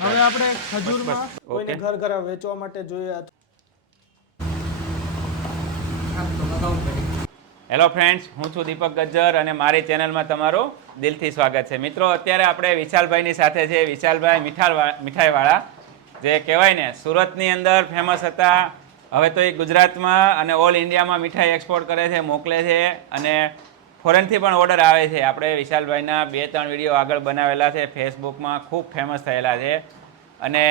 હવે આપણે ખજૂરમાં કોઈને ઘર ઘર વેચવા માટે જોઈએ. હેલો ફ્રેન્ડ્સ, હું છું દીપક ગજ્જર અને મારી ચેનલમાં તમારું દિલથી સ્વાગત છે. મિત્રો, અત્યારે આપણે વિશાલભાઈની સાથે છે. વિશાલભાઈ મીઠાઈવાળા, જે કહેવાય ને સુરતની અંદર ફેમસ હતા. હવે તો એ ગુજરાતમાં અને ઓલ ઇન્ડિયામાં મીઠાઈ એક્સપોર્ટ કરે છે, મોકલે છે અને ફોરેનથી પણ ઓર્ડર આવે છે. આપણે વિશાલભાઈના 2-3 વિડીયો આગળ બનાવેલા છે, ફેસબુકમાં ખૂબ ફેમસ થયેલા છે. અને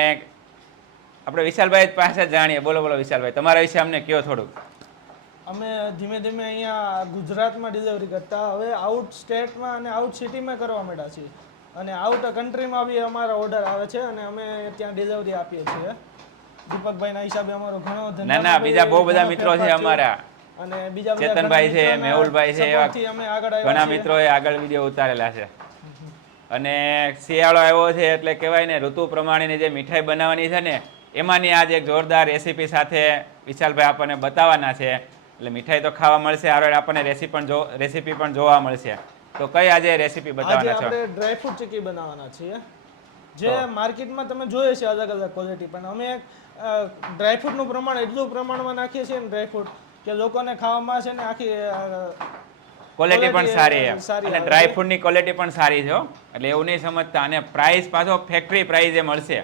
આપણે વિશાલભાઈ પાસે જાણીએ. બોલો બોલો વિશાલભાઈ, તમારા વિશે અમને કહો થોડુંક. અમે ધીમે ધીમે અહીંયા ગુજરાતમાં ડિલિવરી કરતા, હવે આઉટ સ્ટેટમાં અને આઉટ સિટીમાં કરવા માંડ્યા છીએ. અને આઉટ કન્ટ્રીમાં બી અમારા ઓર્ડર આવે છે અને અમે ત્યાં ડિલિવરી આપીએ છીએ. દીપકભાઈના હિસાબે અમારો ઘણો ધન્યવાદ. ના, બીજા બહુ બધા મિત્રો છે અમારા. અને બીજા ચેતનભાઈ છે, મેહુલભાઈ છે, એવા ઘણા મિત્રો મિત્રોએ આગળ વિડીયો ઉતારેલા છે. અને શિયાળો આવ્યો છે એટલે કહેવાય ને ઋતુ પ્રમાણેની જે મીઠાઈ બનાવવાની છે ને, એમાંની આજ એક જોરદાર રેસીપી સાથે વિશાલભાઈ આપણને બતાવવાના છે. એટલે મીઠાઈ તો ખાવા મળશે, આપણને રેસીપી પણ જોવા મળશે. તો કઈ આજે રેસીપી બતાવવાના છો? આપણે ડ્રાયફ્રૂટ ચીકી બનાવવાના છીએ. જે માર્કેટમાં તમે જોઈએ છે અલગ અલગ ક્વોલિટી, પણ અમે ડ્રાયફ્રૂટનું પ્રમાણ એટલું પ્રમાણમાં નાખીએ છીએ ને ડ્રાયફ્રૂટ કે લોકોને ખાવામાં છે ને આખી ક્વોલિટી પણ સારી છે અને ડ્રાયફ્રૂટની ક્વોલિટી પણ સારી છે. એટલે એવું નહીં સમજતા. અને પ્રાઇસ પાછો ફેક્ટરી પ્રાઇઝે મળશે,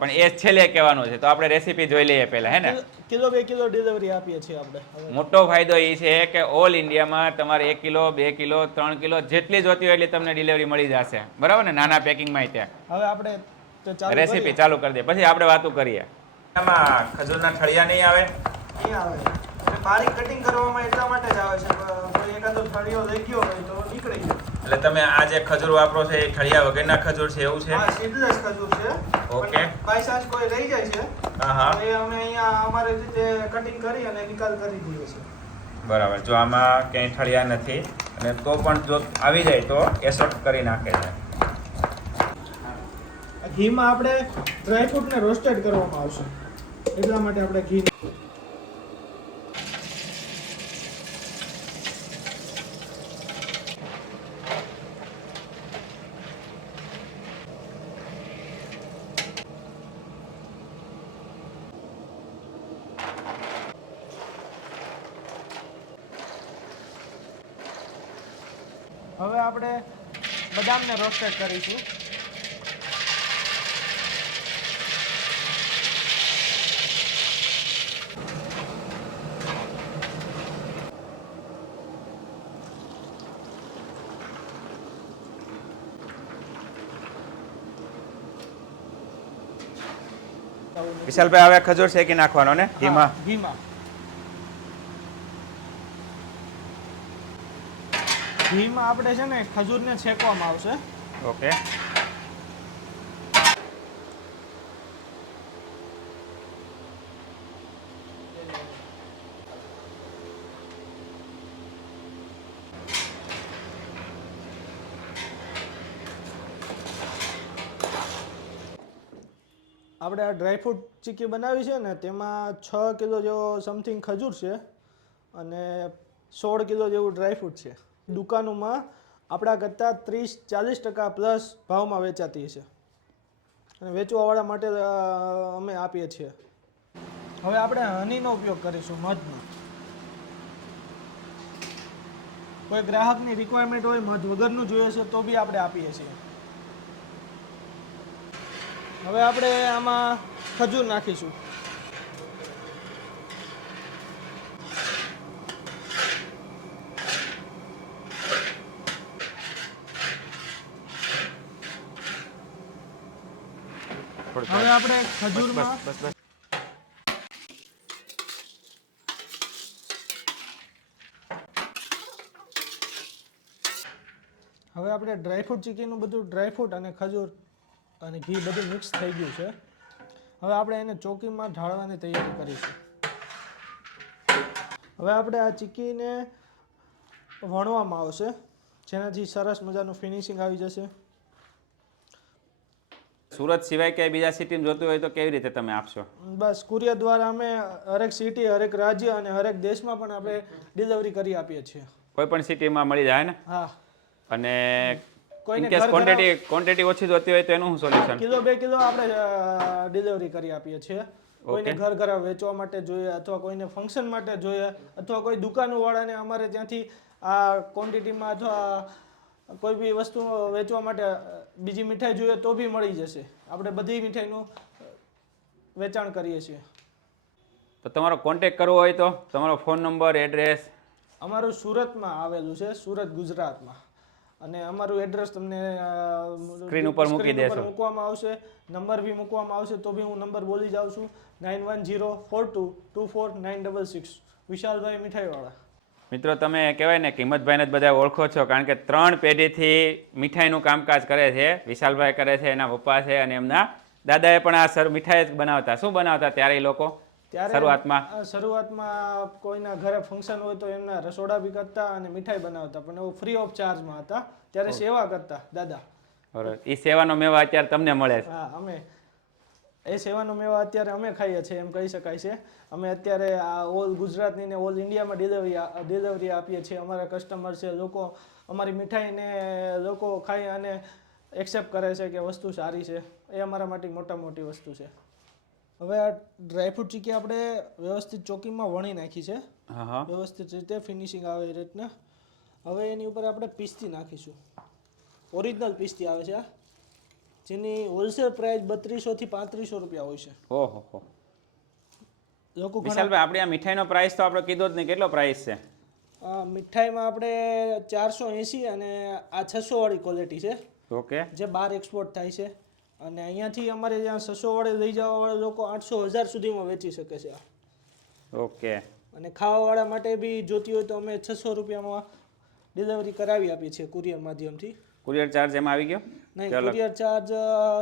પણ એ છેલ્લે કહેવાનું છે. તો આપણે રેસીપી જોઈ લઈએ પહેલા, હે ને? કિલો 2 કિલો ડિલિવરી આપીએ છીએ આપણે. મોટો ફાયદો એ છે કે ઓલ ઇન્ડિયામાં તમારે 1 કિલો 2 કિલો 3 કિલો જેટલી જોતી હોય એટલી તમને ડિલિવરી મળી જશે, બરાબર ને? નાના પેકિંગમાં ત્યાં. હવે આપણે રેસીપી ચાલુ કરી દે, પછી આપણે વાતો કરીએ. આમાં ખજૂરના ઠળિયા નહીં આવે? નહીં આવે. બારીક કટિંગ કરવામાં એટલા માટે જ આવે છે, કોઈ એકાદો ઠળિયો લઈ ગયો હોય તો નીકળી ગયો. એટલે તમે આ જે ખજૂર વાપરો છો એ ઠળિયા વગરના ખજૂર છે, એવું છે? હા, સીડલેસ ખજૂર છે. ઓકે. બાય ચાન્સ કોઈ રહી જાય છે, હા, એ અમે અહીંયા અમારી રીતે કટિંગ કરી અને નિકાલ કરી દઈએ છીએ. બરાબર. જો આમાં ક્યાંય ઠળિયા નથી અને તો પણ જો આવી જાય તો એ શોર્ટ કરી નાખે છે. ઘીમાં આપણે ડ્રાયફ્રૂટને રોસ્ટેડ કરવામાં આવશે, એટલા માટે આપણે ઘી. હવે આપણે બદામને રોસ્ટેડ કરીશું. વિશાલભાઈ, હવે ખજૂર શેકી નાખવાનો ને ઘીમાં? ઘીમાં આપણે છે ને ખજૂરને શેકવામાં આવશે. ઓકે. આપણે આ ડ્રાયફ્રૂટ ચીકી બનાવી છે ને, તેમાં 6 કિલો જેવો સમથિંગ ખજૂર છે અને 16 કિલો જેવું ડ્રાયફ્રૂટ છે. દુકાનોમાં આપણા કરતાં 30-40% પ્લસ ભાવમાં વેચાતી છે અને વેચવાવાળા માટે અમે આપીએ છીએ. હવે આપણે હનીનો ઉપયોગ કરીશું, મધનો. કોઈ ગ્રાહકની રિક્વાયરમેન્ટ હોય મધ વગરનું જોઈએ છે તો બી આપણે આપીએ છીએ. હવે આપણે આમાં ખજૂર નાખીશું. હવે આપણે ખજૂરમાં હવે આપણે ડ્રાયફ્રૂટ ચીકીનું બધું ડ્રાયફ્રૂટ અને ખજૂર અને ઘી બધું મિક્સ થઈ ગયું છે. હવે આપણે એને ચોકીમાં ઢાળવાની તૈયારી કરીશું. હવે આપણે આ ચીકીને વણવામાં આવશે, જેનાથી સરસ મજાનું ફિનિશિંગ આવી જશે. સુરત સિવાય ક્યાંય બીજા સિટીમાં જોતું હોય તો કેવી રીતે તમે આપશો? બસ કુરિયર દ્વારા અમે હરેક સિટી, હરેક રાજ્ય અને હરેક દેશમાં પણ આપણે ડિલિવરી કરી આપીએ છીએ. કોઈ પણ સિટીમાં મળી જાય ને? હા. અને કોઈને કેસ ઘર ક્વોન્ટિટી ઓછી જોતી હોય તો એનું શું સોલ્યુશન? કિલો 2 કિલો આપણે ડિલિવરી કરી આપીએ છીએ. કોઈને ઘર ઘર વેચવા માટે જોઈએ અથવા કોઈને ફંક્શન માટે જોઈએ અથવા કોઈ દુકાનવાળાને અમારે ત્યાંથી આ ક્વોન્ટિટીમાં અથવા કોઈ બી વસ્તુ વેચવા માટે બીજી મીઠાઈ જોઈએ તો બી મળી જશે. આપણે બધી મીઠાઈનું વેચાણ કરીએ છીએ. તો તમારો કોન્ટેક્ટ કરવો હોય તો તમારો ફોન નંબર, એડ્રેસ? અમારું સુરતમાં આવેલું છે, સુરત ગુજરાતમાં, અને અમારું એડ્રેસ તમને સ્ક્રીન ઉપર મૂકવામાં આવશે. નંબર બી મૂકવામાં આવશે, તો બી હું નંબર બોલી જાઉં છું 9104224966. વિશાલભાઈ મીઠાઈવાળા. મિત્રો તમે કહેવાય ને કિંમતભાઈને જ બધા ઓળખો છો, કારણ કે 3 પેઢીથી મીઠાઈનું કામકાજ કરે છે. વિશાલભાઈ કરે છે, એના પપ્પા છે, અને એમના દાદાએ પણ આ મીઠાઈ જ બનાવતા. શું બનાવતા ત્યારે એ લોકો શરૂઆતમાં કોઈના ઘરે ફંક્શન હોય તો એમના રસોડા બી કરતા અને મીઠાઈ બનાવતા, પણ એવું ફ્રી ઓફ ચાર્જમાં હતા. ત્યારે સેવા કરતા દાદા. બરોબર. એ સેવાનો મેવા અત્યારે તમને મળે છે? હા, અમે એ સેવાનો મેવા અત્યારે અમે ખાઈએ છીએ એમ કહી શકાય છે. અમે અત્યારે આ ઓલ ગુજરાતની ને ઓલ ઇન્ડિયામાં ડિલિવરી આપીએ છીએ. અમારા કસ્ટમર છે, લોકો અમારી મીઠાઈને લોકો ખાઈ અને એક્સેપ્ટ કરે છે કે વસ્તુ સારી છે. એ અમારા માટે મોટી વસ્તુ છે. હવે આ ડ્રાયફ્રૂટ ચીકી આપણે વ્યવસ્થિત ચોકીમાં વણી નાખી છે, વ્યવસ્થિત રીતે ફિનિશિંગ આવે એ રીતના. હવે એની ઉપર આપણે પિસ્તી નાખીશું. ઓરિજિનલ પિસ્તી આવે છે, જેની હોલસેલ પ્રાઇસ 3200 થી 3500 રૂપિયા હોય છે. ઓહો. લોકો વિશાલભાઈ, આપણે આ મીઠાઈનો પ્રાઇસ તો આપણે કીધો જ નહીં, કેટલો પ્રાઇસ છે? મીઠાઈમાં આપણે 480 અને આ 600 વાળી ક્વોલિટી છે. ઓકે. જે બહાર એક્સપોર્ટ થાય છે, અને અહીંયાથી અમારે જ્યાં 600 વાળે લઈ જવા વાળા લોકો 800-1000 સુધીમાં વેચી શકે છે. ઓકે. અને ખાવાવાળા માટે બી જોતી હોય તો અમે 600 રૂપિયામાં ડિલિવરી કરાવી આપીએ છીએ કુરિયર માધ્યમથી. કુરિયર ચાર્જ એમાં આવી ગયો? નહીં, કુરિયર ચાર્જ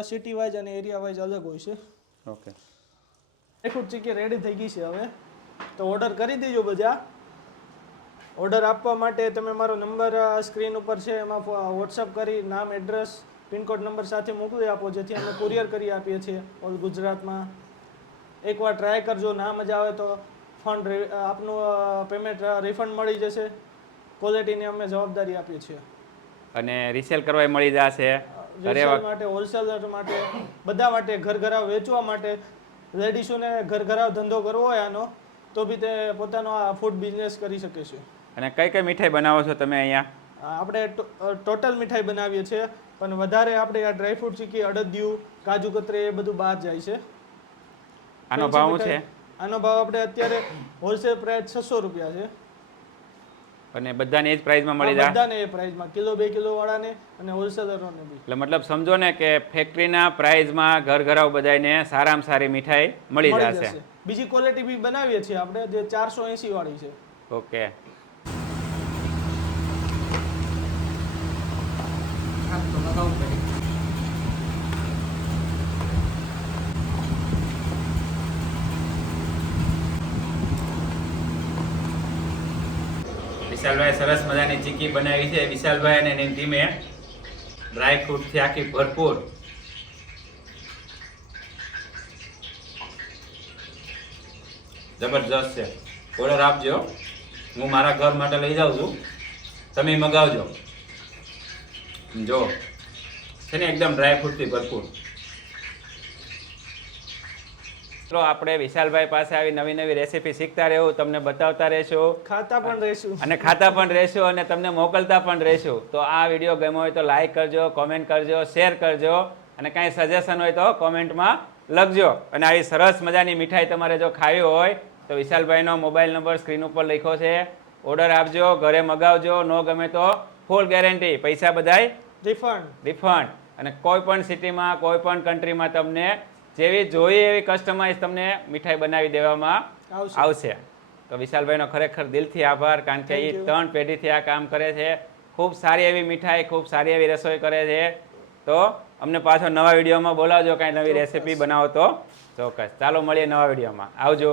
સિટી વાઇઝ અને એરિયા વાઇઝ અલગ હોય છે. ઓકે. ડ્રાયફ્રૂટ ચીકી રેડી થઈ ગઈ છે. હવે તો ઓર્ડર કરી દેજો બધા. ઓર્ડર આપવા માટે તમે મારો નંબર સ્ક્રીન ઉપર છે, એમાં વોટ્સઅપ કરી નામ, એડ્રેસ, પિનકોડ નંબર સાથે મોકલી આપો, જેથી અમે કુરિયર કરી આપીએ છીએ ઓલ ગુજરાતમાં. એકવાર ટ્રાય કરજો, ના મજા આવે તો આપનું પેમેન્ટ રિફંડ મળી જશે. ક્વોલિટીની અમે જવાબદારી આપીએ છીએ. અને રિસેલ કરવા મળી જશે? રિસેલ માટે, હોલસેલર માટે, બધા માટે, ઘર ઘરાવ વેચવા માટે, લેડીઝોને ઘર ઘરાવ ધંધો કરવો હોય આનો, તો બી તે પોતાનો આ ફૂડ બિઝનેસ કરી શકે છે. અને કઈ મીઠાઈ બનાવો છો તમે અહીંયા? આપણે ટોટલ મીઠાઈ બનાવીએ છીએ, પણ વધારે આપણે આ ડ્રાયફ્રૂટ ચીકી, અડદિયું, કાજુ કતરી એ બધું બહાર જાય છે. આનો ભાવ શું છે? આનો ભાવ આપણે અત્યારે હોલસેલ પ્રાઇસ 600 રૂપિયા છે. અને બધાને એ જ પ્રાઇસમાં મળી જાય? બધાને એ પ્રાઇસમાં, કિલો 2 કિલો વાળાને અને હોલસેલરોને બી. એટલે મતલબ સમજો ને કે ફેક્ટરીના પ્રાઇસમાં ઘર ઘરાવ બધાને સારામાં સારી મીઠાઈ મળી જશે. બીજી ક્વોલિટી બી બનાવીએ છીએ આપણે, જે 480 વાળી છે. ઓકે. વિશાલભાઈ સરસ મજાની ચીકી બનાવી છે. વિશાલભાઈ અને એની ટીમે ડ્રાયફ્રૂટથી આખી ભરપૂર. જબરજસ્ત છે. ઓર્ડર આપજો, હું મારા ઘર માટે લઈ જાઉં છું, તમે મગાવજો. જો છે ને એકદમ ડ્રાયફ્રૂટથી ભરપૂર. તો આપણે વિશાલભાઈ પાસે આવી નવી રેસીપી શીખતા રહેવું, તમને બતાવતા રહેશું, ખાતા પણ રહેશું અને તમને મોકલતા પણ રહેશું. તો આ વિડીયો ગમ્યો હોય તો લાઈક કરજો, કોમેન્ટ કરજો, શેર કરજો, અને કાંઈ સજેશન હોય તો કોમેન્ટમાં લખજો. અને આવી સરસ મજાની મીઠાઈ તમારે જો ખાવી હોય તો વિશાલભાઈનો મોબાઈલ નંબર સ્ક્રીન ઉપર લખ્યો છે. ઓર્ડર આપજો, ઘરે મગાવજો. ન ગમે તો ફૂલ ગેરંટી, પૈસા બધાય રિફંડ. અને કોઈ પણ સિટીમાં, કોઈ પણ કન્ટ્રીમાં તમને જેવી જોઈએ એવી કસ્ટમાઇઝ તમને મીઠાઈ બનાવી દેવામાં આવશે. તો વિશાલભાઈનો ખરેખર દિલથી આભાર, કારણ કે એ 3 પેઢીથી આ કામ કરે છે. ખૂબ સારી એવી મીઠાઈ, ખૂબ સારી એવી રસોઈ કરે છે. તો અમને પાછો નવા વિડીયોમાં બોલાવજો, કાંઈ નવી રેસીપી બનાવો તો ચોક્કસ. ચાલો મળીએ નવા વિડીયોમાં. આવજો.